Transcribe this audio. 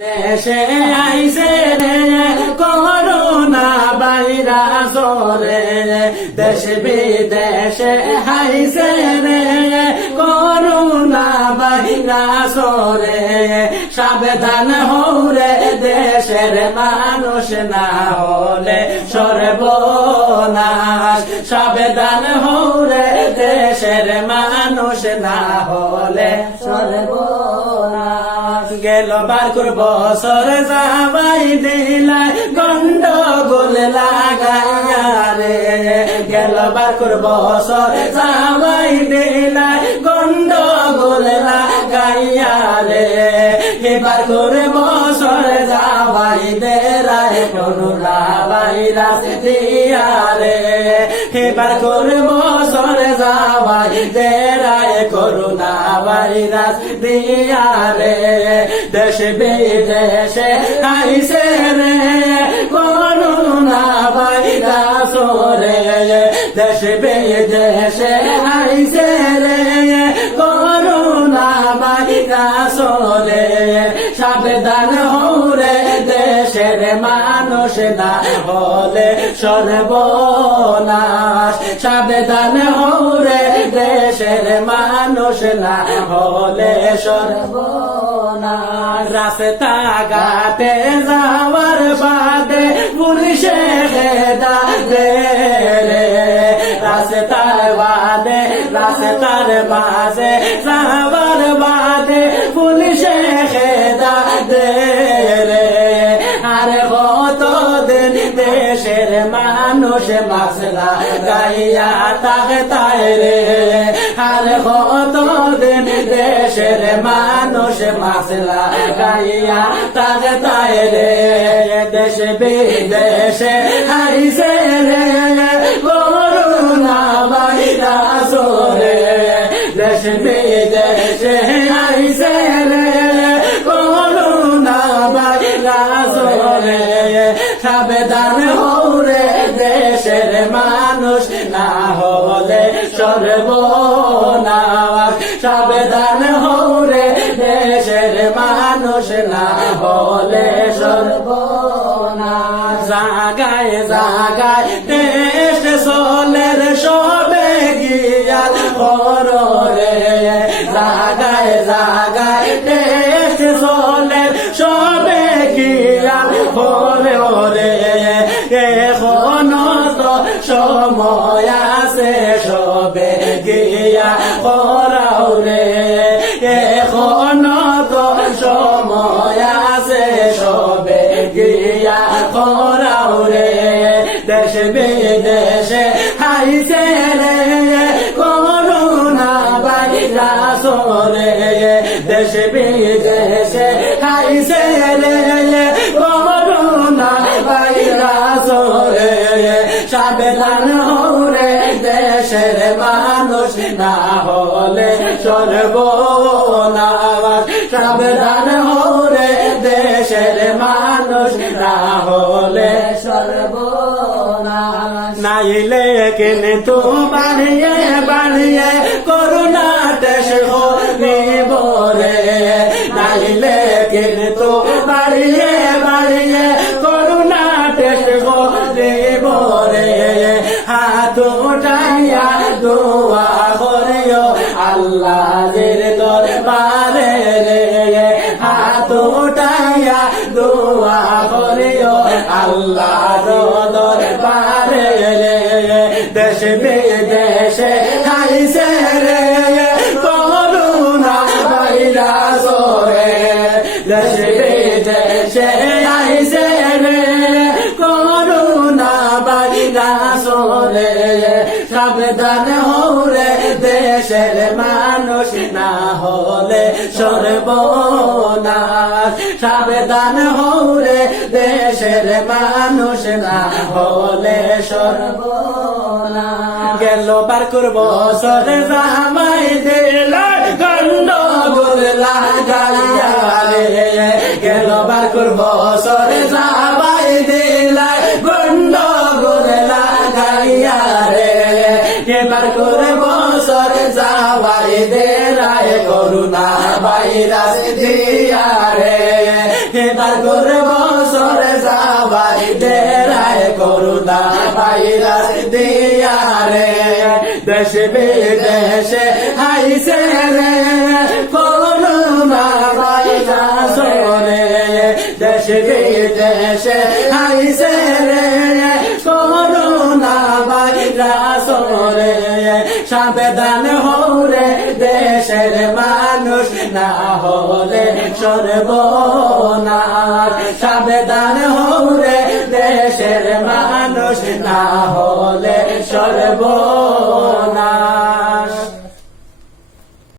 দেশে আইসে রে করোনা ভাইরাস রে, দেশ বিদেশে আইসে রে করোনা ভাইরাস রে, সাবধান হৌরে দেশের মানুষ না হলে সর্বনাশ, সাবধান হৌরে দেশের মানুষ না হলে সর্বনাশ। গেল বারকুর বছর যাবাই দিলাই গন্ডগোল লাগাইয়া রে, গেল বারকুর বছর যাবাই দিলাই গন্ডগোল লাগাইয়া রে, এবার করে বছর যাবাই দেরাই করোনা ভাইরাস দিয়া রে, এবার করে বছর যাবাই দেরাই করোনা ভাইরাস দিয়া রে, দেশ বিদেশে আইসে রে করোনা ভাইরাস রে, দেশ বিদেশে আইসে রে করোনা ভাইরাস রে, সাবধান হৌরে দেশের মানুষ না হলে সর্বনাশ, সাবধান হৌরে দেশের মানুষ না হলে সর্বনাশ। রাস্তা ঘাটে যাওয়ার বাদে পুলিশে দে রে, রাস্তার বাদে রাস্তার মাঝে যাওয়ার বাদে পুলিশে দে রে, আর কতদিন দেশের মানুষ মাসলা গাইয়া তাকে তাই রে, আর কতদিন দেশের মানুষ মাসলা গাইয়া তাকে তাই রে, দেশ বিদেশে আইসে রে করোনা ভাইরাস রে, দেশ বিদেশে আইসে রে করোনা ভাইরাস রে, সাবধান হৌরে দেশের মানুষ না হলে সর্বনাশ, সাবধান হৌরে দেশের মানুষ না হলে সর্বনাশ। জাগায় জাগায় দেশ চলের সবে গিয়া করো রে, জাগায় জাগায় দেশ চলের সবে গিয়া করে রে, এখনো তো সময় আছে সবে গিয়া করাও রে, এখনো তো সময় আছে সবে গিয়া করাও রে, দেশ বিদেশে আইসে রে করোনা ভাইরাস রে, দেশ বিদেশে আইসে রে করোনা ভাইরাস রে, সাবধান হৌরে দেশের মানুষ না হলে সর্বনাশ, সাবধান হৌরে দেশের মানুষ না হলে সর্বনাশ। নাইলে কিন্তু বাড়িয়ে বাড়িয়ে করোনা দেশ হলিব রে, নাইলে কিন্তু বাড়িয়ে বাড়িয়ে করোনা দেশ হলিব রে, হাত উঠাইয়া দোয়া করিও আল্লাহর দরবারে রে, হাত উঠাইয়া দোয়া করিও আল্লাহর দরবারে রে, দেশ বিদেশে আইসে রে করোনা ভাইরাস রে, দেশ বিদেশে আইসে রে করোনা ভাইরাস রে, সাবধান হৌরে দেশের মানুষ না হলে সর্বনাশ, সাবধান হৌরে দেশের মানুষ না হলে সর্বনাশ। গেল বারকুর বছর জামাই দিলাই গন্ডগোল লাগাইয়া রে, গেল বারকুর বছর জামাই দিলাই গন্ডগোল লাগাইয়া রে, এবার করে বছর যাওয়াই দেরাই করুণা ভাইরাস দিয়া রে এবার করে বছরে যাবাই দেরায় করুণা ভাইরাস দিয়া রে দেশে বিদেশে আইছে রে করুণা ভাইরাস রে দেশে বিদেশে আইছে রে করুণা ভাইরাস রে সাবধান হরে দেশের মানুষ না হলে সর্বনাশ সাবধান হরে দেশের মানুষ না হলে সর্বনাশ